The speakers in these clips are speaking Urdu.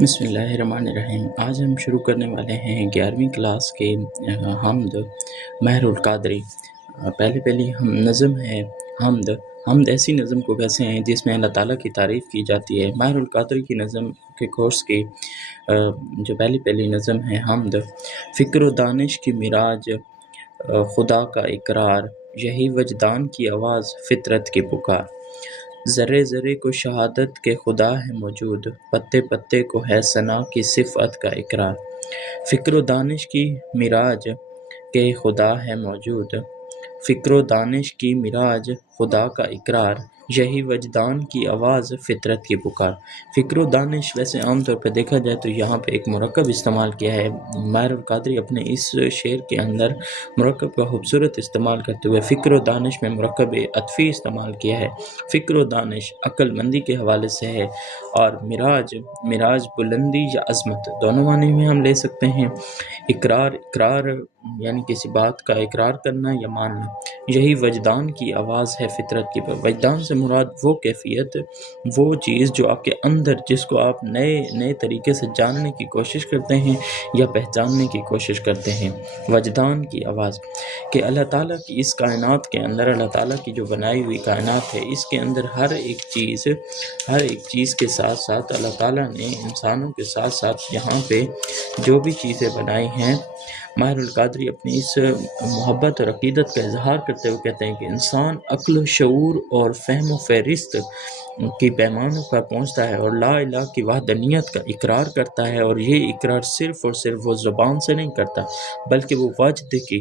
بسم اللہ الرحمن الرحیم۔ آج ہم شروع کرنے والے ہیں 11ویں کلاس کے حمد مہر القادری۔ پہلی ہم نظم ہے حمد۔ حمد ایسی نظم کو کہتے ہیں جس میں اللہ تعالیٰ کی تعریف کی جاتی ہے۔ مہر القادری کی نظم کے کورس کی جو پہلی نظم ہے حمد۔ فکر و دانش کی معراج خدا کا اقرار، یہی وجدان کی آواز فطرت کی پکار۔ ذرے ذرے کو شہادت کے خدا ہے موجود، پتے پتے کو ہے ثنا کی صفت کا اقرار۔ فکر و دانش کی معراج کے خدا ہے موجود، فکر و دانش کی معراج خدا کا اقرار، یہی وجدان کی آواز فطرت کی پکار۔ فکر و دانش ویسے عام طور پہ دیکھا جائے تو یہاں پہ ایک مرکب استعمال کیا ہے۔ ماہر القادری اپنے اس شعر کے اندر مرکب کا خوبصورت استعمال کرتے ہوئے فکر و دانش میں مرکب عطفی استعمال کیا ہے۔ فکر و دانش عقل مندی کے حوالے سے ہے، اور معراج بلندی یا عظمت دونوں معنی میں ہم لے سکتے ہیں۔ اقرار یعنی کسی بات کا اقرار کرنا یا ماننا، یہی وجدان کی آواز ہے فطرت کی۔ وجدان سے مراد وہ کیفیت، وہ چیز جو آپ کے اندر، جس کو آپ نئے طریقے سے جاننے کی کوشش کرتے ہیں یا پہچاننے کی کوشش کرتے ہیں۔ وجدان کی آواز کہ اللہ تعالیٰ کی اس کائنات کے اندر، اللہ تعالیٰ کی جو بنائی ہوئی کائنات ہے، اس کے اندر ہر ایک چیز کے ساتھ ساتھ اللہ تعالیٰ نے انسانوں کے ساتھ ساتھ یہاں پہ جو بھی چیزیں بنائی ہیں، ماہر القادری اپنی اس محبت اور عقیدت کا اظہار کرتے ہوئے کہتے ہیں کہ انسان عقل و شعور اور فہم و فہرست کی پیمانوں پر پہنچتا ہے اور لا الہ کی وحدانیت کا اقرار کرتا ہے، اور یہ اقرار صرف اور صرف وہ زبان سے نہیں کرتا بلکہ وہ وجد کی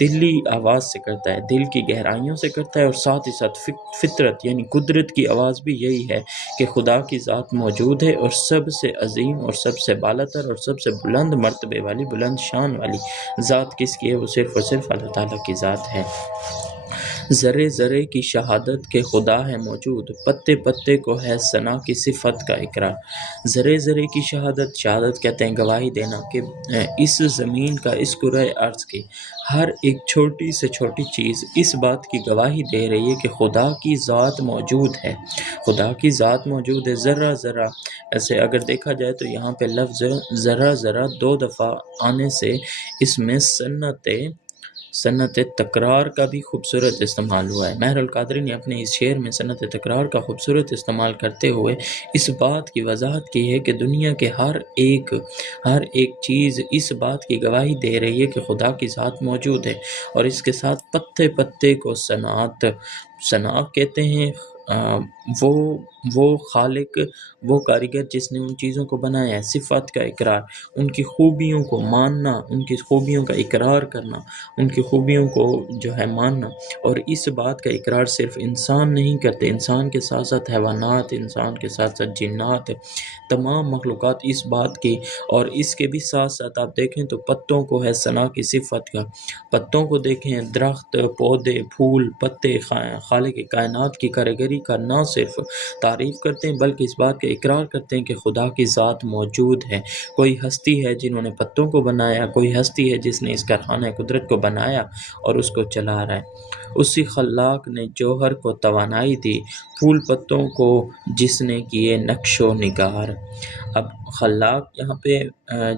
دلی آواز سے کرتا ہے، دل کی گہرائیوں سے کرتا ہے، اور ساتھ ہی ساتھ فطرت یعنی قدرت کی آواز بھی یہی ہے کہ خدا کی ذات موجود ہے، اور سب سے عظیم اور سب سے بالاتر اور سب سے بلند مرتبے والی، بلند شان والی ذات کس کی ہے؟ وہ صرف اور صرف اللہ تعالیٰ کی ذات ہے۔ ذرے ذرے کی شہادت کے خدا ہے موجود، پتے پتے کو ہے ثنا کی صفت کا اقرار۔ ذرے ذرے کی شہادت کہتے ہیں گواہی دینا، کہ اس زمین کا، اس کرۂ ارض کی ہر ایک چھوٹی سے چھوٹی چیز اس بات کی گواہی دے رہی ہے کہ خدا کی ذات موجود ہے، خدا کی ذات موجود ہے۔ ذرہ ذرہ، ایسے اگر دیکھا جائے تو یہاں پہ لفظ ذرہ ذرہ 2 دفعہ آنے سے اس میں صنعت تکرار کا بھی خوبصورت استعمال ہوا ہے۔ مہر القادری نے اپنے اس شعر میں صنعت تکرار کا خوبصورت استعمال کرتے ہوئے اس بات کی وضاحت کی ہے کہ دنیا کے ہر ایک چیز اس بات کی گواہی دے رہی ہے کہ خدا کی ذات موجود ہے، اور اس کے ساتھ پتے پتے کو صنعت کہتے ہیں وہ خالق، وہ کاریگر جس نے ان چیزوں کو بنایا ہے۔ صفت کا اقرار، ان کی خوبیوں کو ماننا، ان کی خوبیوں کا اقرار کرنا، ان کی خوبیوں کو جو ہے ماننا، اور اس بات کا اقرار صرف انسان نہیں کرتے، انسان کے ساتھ ساتھ حیوانات، انسان کے ساتھ ساتھ جنات، تمام مخلوقات اس بات کی، اور اس کے بھی ساتھ ساتھ آپ دیکھیں تو پتوں کو ہے ثنا کی صفت کا۔ پتوں کو دیکھیں، درخت، پودے، پھول، پتے خالق کائنات کی کاریگری کا نہ صرف تعریف کرتے ہیں بلکہ اس بات کا اقرار کرتے ہیں کہ خدا کی ذات موجود ہے۔ کوئی ہستی ہے جنہوں نے پتوں کو بنایا، کوئی ہستی ہے جس نے اس کارخانہ قدرت کو بنایا اور اس کو چلا رہا ہے۔ اسی خلاق نے جوہر کو توانائی دی، پھول پتوں کو جس نے کیے نقش و نگار۔ اب خلاق یہاں پہ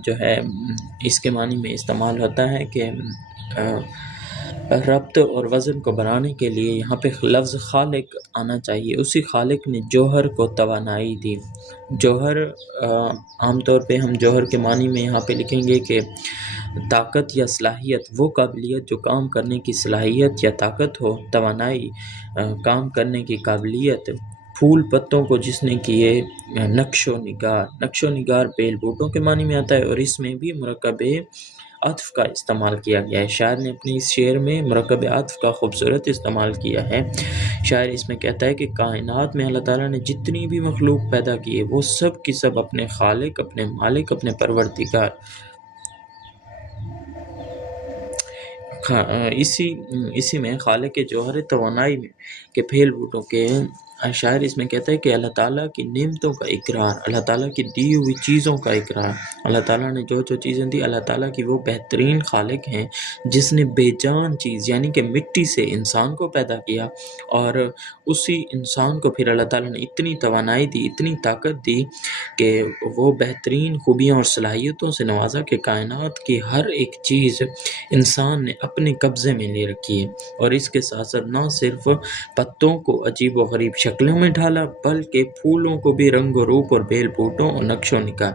جو ہے اس کے معنی میں استعمال ہوتا ہے کہ ربط اور وزن کو بنانے کے لیے یہاں پہ لفظ خالق آنا چاہیے۔ اسی خالق نے جوہر کو توانائی دی۔ جوہر عام طور پہ ہم جوہر کے معنی میں یہاں پہ لکھیں گے کہ طاقت یا صلاحیت، وہ قابلیت جو کام کرنے کی صلاحیت یا طاقت ہو، توانائی کام کرنے کی قابلیت۔ پھول پتوں کو جس نے کیے نقش و نگار، نقش و نگار بیل بوٹوں کے معنی میں آتا ہے، اور اس میں بھی مرکب عطف کا استعمال کیا گیا ہے۔ شاعر نے اپنی اس شعر میں مرکب عطف کا خوبصورت استعمال کیا ہے۔ شاعر اس میں کہتا ہے کہ کائنات میں اللہ تعالیٰ نے جتنی بھی مخلوق پیدا کی ہے، وہ سب کی سب اپنے خالق، اپنے مالک، اپنے پروردگار، اسی میں خالق کے جوہر توانائی میں کہ پھیل بوٹوں کے، شاعر اس میں کہتا ہے کہ اللہ تعالیٰ کی نعمتوں کا اقرار، اللہ تعالیٰ کی دی ہوئی چیزوں کا اقرار، اللہ تعالیٰ نے جو جو چیزیں دی، اللہ تعالیٰ کی وہ بہترین خالق ہیں جس نے بے جان چیز یعنی کہ مٹی سے انسان کو پیدا کیا، اور اسی انسان کو پھر اللہ تعالیٰ نے اتنی توانائی دی، اتنی طاقت دی کہ وہ بہترین خوبیوں اور صلاحیتوں سے نوازا کہ کائنات کی ہر ایک چیز انسان نے اپنے قبضے میں لے رکھی ہے، اور اس کے ساتھ ساتھ نہ صرف پتوں کو عجیب و غریب شکلوں میں ڈھالا بلکہ پھولوں کو بھی رنگ و روپ اور بیل بوٹوں اور نقش و نگار،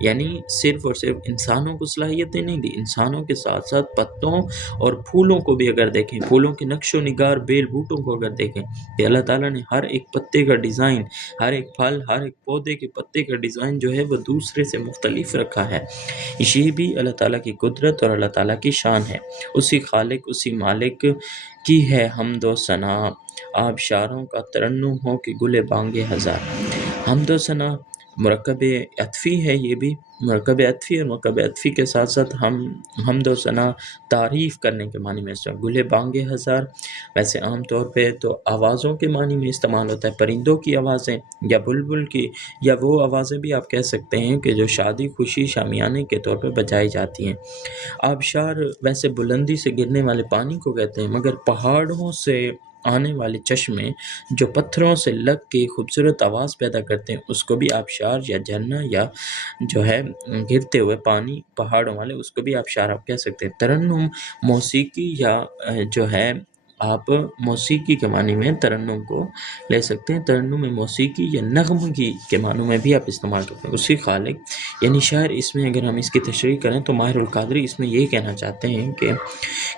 یعنی صرف اور صرف انسانوں کو صلاحیتیں نہیں دی، انسانوں کے ساتھ ساتھ پتوں اور پھولوں کو بھی اگر دیکھیں، پھولوں کے نقش و نگار، بیل بوٹوں کو اگر دیکھیں کہ اللہ تعالیٰ نے ہر ایک پتے کا ڈیزائن، ہر ایک پھل، ہر ایک پودے کے پتے کا ڈیزائن جو ہے وہ دوسرے سے مختلف رکھا ہے۔ یہ بھی اللہ تعالیٰ کی قدرت اور اللہ تعالیٰ کی شان ہے۔ اسی خالق، اسی مالک کی ہے حمد و ثنا، آبشاروں کا ترنم ہو کہ گل بانگ ہزار۔ حمد و ثنا مرکب عطفی ہے، یہ بھی مرکب عطفی، اور مرکب عطفی کے ساتھ ساتھ حمد و ثنا تعریف کرنے کے معنی میں استعمال۔ گل بانگ ہزار ویسے عام طور پہ تو آوازوں کے معنی میں استعمال ہوتا ہے، پرندوں کی آوازیں یا بلبل کی، یا وہ آوازیں بھی آپ کہہ سکتے ہیں کہ جو شادی خوشی شامیانے کے طور پہ بجائی جاتی ہیں۔ آبشار ویسے بلندی سے گرنے والے پانی کو کہتے ہیں، مگر پہاڑوں سے آنے والے چشمے جو پتھروں سے لگ کے خوبصورت آواز پیدا کرتے ہیں اس کو بھی آبشار یا جھرنا یا جو ہے گرتے ہوئے پانی پہاڑوں والے، اس کو بھی آبشار آپ کہہ سکتے ہیں۔ ترنم موسیقی یا جو ہے آپ موسیقی کے معنی میں ترنم کو لے سکتے ہیں، ترنم میں موسیقی یا نغمگی کے معنوں میں بھی آپ استعمال کرتے ہیں۔ اسی خالق یعنی شاعر، اس میں اگر ہم اس کی تشریح کریں تو ماہر القادری اس میں یہ کہنا چاہتے ہیں کہ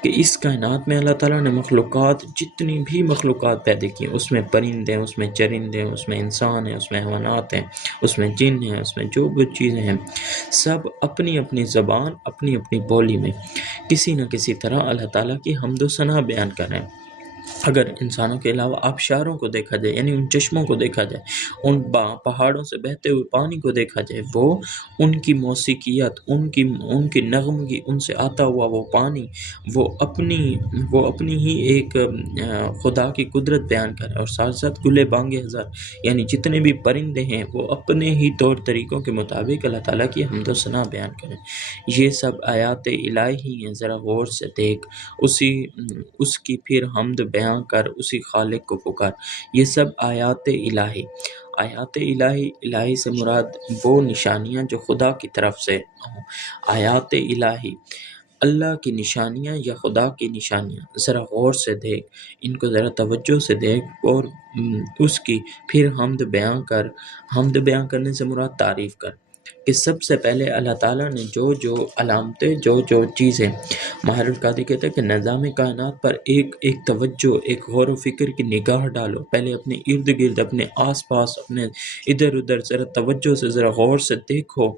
اس کائنات میں اللہ تعالیٰ نے مخلوقات، جتنی بھی مخلوقات پیدا کی، اس میں پرندے ہیں، اس میں چرندے ہیں، اس میں انسان ہیں، اس میں حیوانات ہیں، اس میں جن ہیں، اس میں جو بھی چیزیں ہیں، سب اپنی اپنی زبان، اپنی اپنی بولی میں کسی نہ کسی طرح اللہ تعالیٰ کی حمد و ثنا بیان کر رہے ہیں۔ اگر انسانوں کے علاوہ آبشاروں کو دیکھا جائے، یعنی ان چشموں کو دیکھا جائے، ان پہاڑوں سے بہتے ہوئے پانی کو دیکھا جائے، وہ ان کی موسیقیت، ان کی نغمگی، ان سے آتا ہوا وہ پانی، وہ اپنی ہی ایک خدا کی قدرت بیان کرے، اور ساتھ ساتھ گل بانگ ہزار یعنی جتنے بھی پرندے ہیں وہ اپنے ہی طور طریقوں کے مطابق اللہ تعالیٰ کی حمد و ثنا بیان کریں۔ یہ سب آیات الہی ہیں، ذرا غور سے دیکھ، اس کی پھر حمد بیان کر، اسی خالق کو پکار۔ یہ سب آیات الہی سے مراد وہ نشانیاں جو خدا کی طرف سے ہوں۔ آیات الہی اللہ کی نشانیاں یا خدا کی نشانیاں، ذرا غور سے دیکھ، ان کو ذرا توجہ سے دیکھ، اور اس کی پھر حمد بیان کر۔ حمد بیان کرنے سے مراد تعریف کر کہ سب سے پہلے اللہ تعالیٰ نے جو علامتیں، جو چیزیں، ماہر القادری کہتے ہیں کہ نظام کائنات پر ایک توجہ، ایک غور و فکر کی نگاہ ڈالو، پہلے اپنے ارد گرد، اپنے آس پاس، اپنے ادھر ادھر ذرا توجہ سے، ذرا غور سے دیکھو،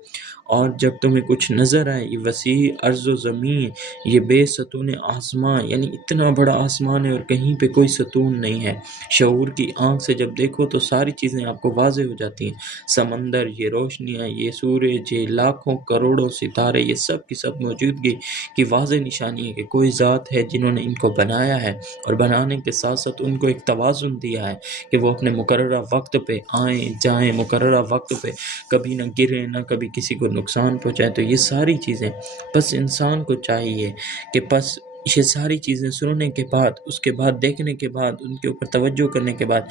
اور جب تمہیں کچھ نظر آئے، یہ وسیع ارض و زمین، یہ بے ستون آسمان، یعنی اتنا بڑا آسمان ہے اور کہیں پہ کوئی ستون نہیں ہے، شعور کی آنکھ سے جب دیکھو تو ساری چیزیں آپ کو واضح ہو جاتی ہیں، سمندر، یہ روشنیاں، یہ سورج، یہ لاکھوں کروڑوں ستارے، یہ سب کی سب موجودگی کی واضح نشانی ہے کہ کوئی ذات ہے جنہوں نے ان کو بنایا ہے، اور بنانے کے ساتھ ساتھ ان کو ایک توازن دیا ہے کہ وہ اپنے مقررہ وقت پہ آئیں جائیں، مقررہ وقت پہ کبھی نہ گریں، نہ کبھی کسی کو نقصان پہنچائیں۔ تو یہ ساری چیزیں بس انسان کو چاہیے کہ بس یہ ساری چیزیں سننے کے بعد، اس کے بعد دیکھنے کے بعد، ان کے اوپر توجہ کرنے کے بعد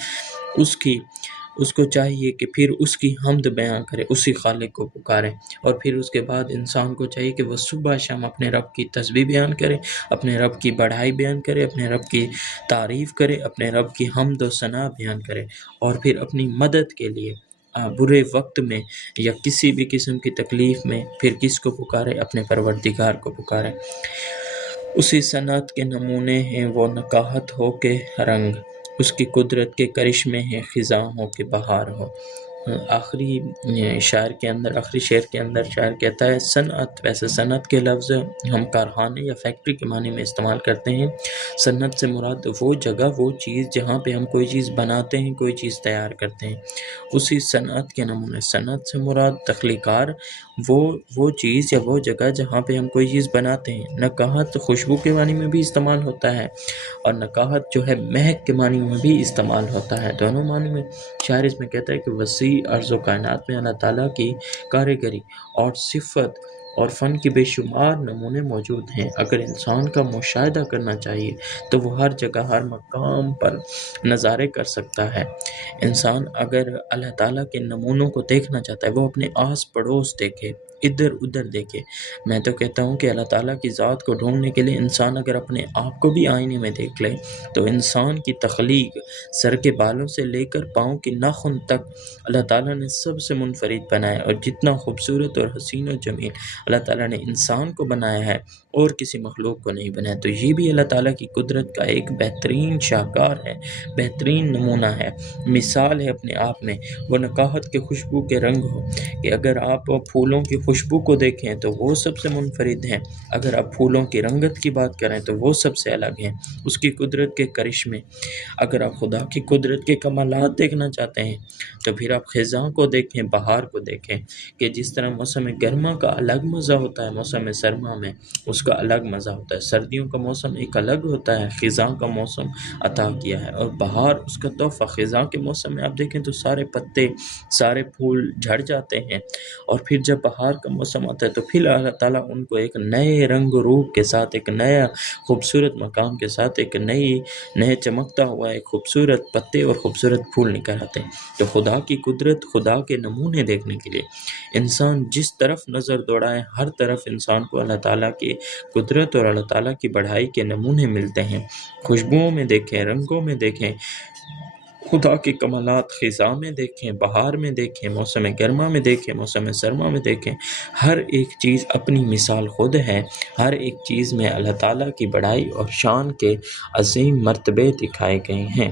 اس کو چاہیے کہ پھر اس کی حمد بیان کرے، اسی خالق کو پکارے، اور پھر اس کے بعد انسان کو چاہیے کہ وہ صبح شام اپنے رب کی تسبیح بیان کرے، اپنے رب کی بڑائی بیان کرے، اپنے رب کی تعریف کرے، اپنے رب کی حمد و ثنا بیان کرے، اور پھر اپنی مدد کے لیے برے وقت میں یا کسی بھی قسم کی تکلیف میں پھر کس کو پکارے؟ اپنے پروردگار کو پکارے۔ اسی صنعت کے نمونے ہیں وہ نکاحت ہو کے رنگ، اس کی قدرت کے کرشمے ہیں خزاں ہو کے بہار ہو۔ آخری شعر کے اندر شاعر کہتا ہے صنعت، ویسے صنعت کے لفظ ہم کارخانے یا فیکٹری کے معنی میں استعمال کرتے ہیں۔ صنعت سے مراد وہ جگہ، وہ چیز جہاں پہ ہم کوئی چیز بناتے ہیں، کوئی چیز تیار کرتے ہیں، اسی صنعت کے نمونے۔ صنعت سے مراد تخلیقار وہ چیز یا وہ جگہ جہاں پہ ہم کوئی چیز بناتے ہیں، نکاحت خوشبو کے معنی میں بھی استعمال ہوتا ہے، اور نکاحت جو ہے مہک کے معنی میں بھی استعمال ہوتا ہے، دونوں معنی میں۔ شاعر اس میں کہتا ہے کہ وسیع ارض و کائنات میں اللہ تعالیٰ کی کاریگری اور صفت اور فن کی بے شمار نمونے موجود ہیں۔ اگر انسان کا مشاہدہ کرنا چاہیے تو وہ ہر جگہ ہر مقام پر نظارے کر سکتا ہے۔ انسان اگر اللہ تعالیٰ کے نمونوں کو دیکھنا چاہتا ہے، وہ اپنے آس پڑوس دیکھے، ادھر ادھر دیکھے۔ میں تو کہتا ہوں کہ اللہ تعالیٰ کی ذات کو ڈھونڈنے کے لیے انسان اگر اپنے آپ کو بھی آئینے میں دیکھ لے تو انسان کی تخلیق سر کے بالوں سے لے کر پاؤں کی ناخن تک اللہ تعالیٰ نے سب سے منفرد بنایا، اور جتنا خوبصورت اور حسین و جمیل اللہ تعالیٰ نے انسان کو بنایا ہے اور کسی مخلوق کو نہیں بنایا۔ تو یہ بھی اللہ تعالیٰ کی قدرت کا ایک بہترین شاہکار ہے، بہترین نمونہ ہے، مثال ہے اپنے آپ میں۔ وہ نکاحت کے خوشبو کے رنگ ہو کہ اگر آپ پھولوں کی خوشبو کو دیکھیں تو وہ سب سے منفرد ہیں، اگر آپ پھولوں کی رنگت کی بات کریں تو وہ سب سے الگ ہیں، اس کی قدرت کے کرشمے۔ اگر آپ خدا کی قدرت کے کمالات دیکھنا چاہتے ہیں تو پھر آپ خزاں کو دیکھیں، بہار کو دیکھیں، کہ جس طرح موسم گرما کا الگ مزہ ہوتا ہے، موسم سرما میں اس کا الگ مزہ ہوتا ہے، سردیوں کا موسم ایک الگ ہوتا ہے، خزاں کا موسم عطا کیا ہے، اور بہار اس کا تحفہ۔ خزاں کے موسم میں آپ دیکھیں تو سارے پتے، سارے پھول جھڑ جاتے ہیں، اور پھر جب بہار کا موسم آتا ہے تو پھر اللہ تعالیٰ ان کو ایک نئے رنگ و روپ کے ساتھ، ایک نیا خوبصورت مقام کے ساتھ، ایک نئے چمکتا ہوا ایک خوبصورت پتے اور خوبصورت پھول نکل آتے ہیں۔ تو خدا کی قدرت، خدا کے نمونے دیکھنے کے لیے انسان جس طرف نظر دوڑائے ہر طرف انسان کو اللہ تعالیٰ کی قدرت اور اللہ تعالیٰ کی بڑائی کے نمونے ملتے ہیں۔ خوشبوؤں میں دیکھیں، رنگوں میں دیکھیں، خدا کے کمالات، خزاں میں دیکھیں، بہار میں دیکھیں، موسم گرما میں دیکھیں، موسم سرما میں دیکھیں، ہر ایک چیز اپنی مثال خود ہے، ہر ایک چیز میں اللہ تعالیٰ کی بڑائی اور شان کے عظیم مرتبے دکھائے گئے ہیں۔